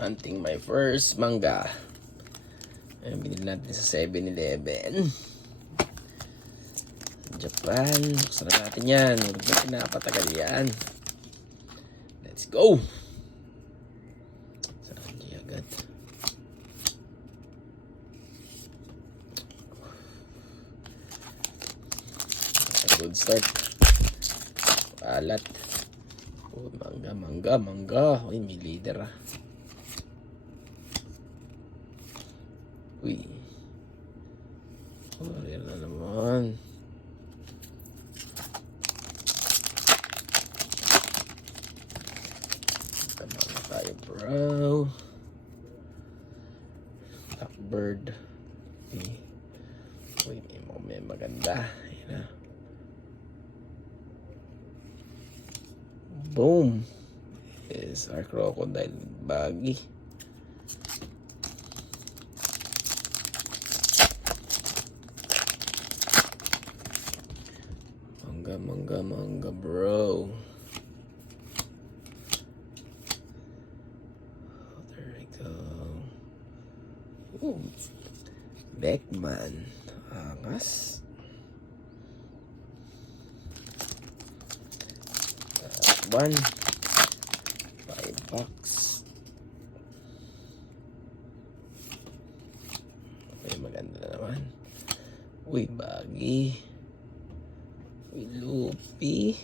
Hunting my first mangga. Ayan, binili natin sa 7-Eleven. Japan. Buksan na natin yan. Huwag na pinapatagal yan. Let's go! Saan di agad? Good start. Alat. Oh, mangga. Uy, may leader ah. Uy. Oh, yan na naman. Tama na tayo, bro. Blackbird. Uy, may maganda. Ayan na. Boom. Is our crocodile baggy. Mangga, bro. Oh, there we go. Ooh. Beckman. Angas. One. $5. Uy, maganda na naman. Uy, baggy. Uy, Luffy.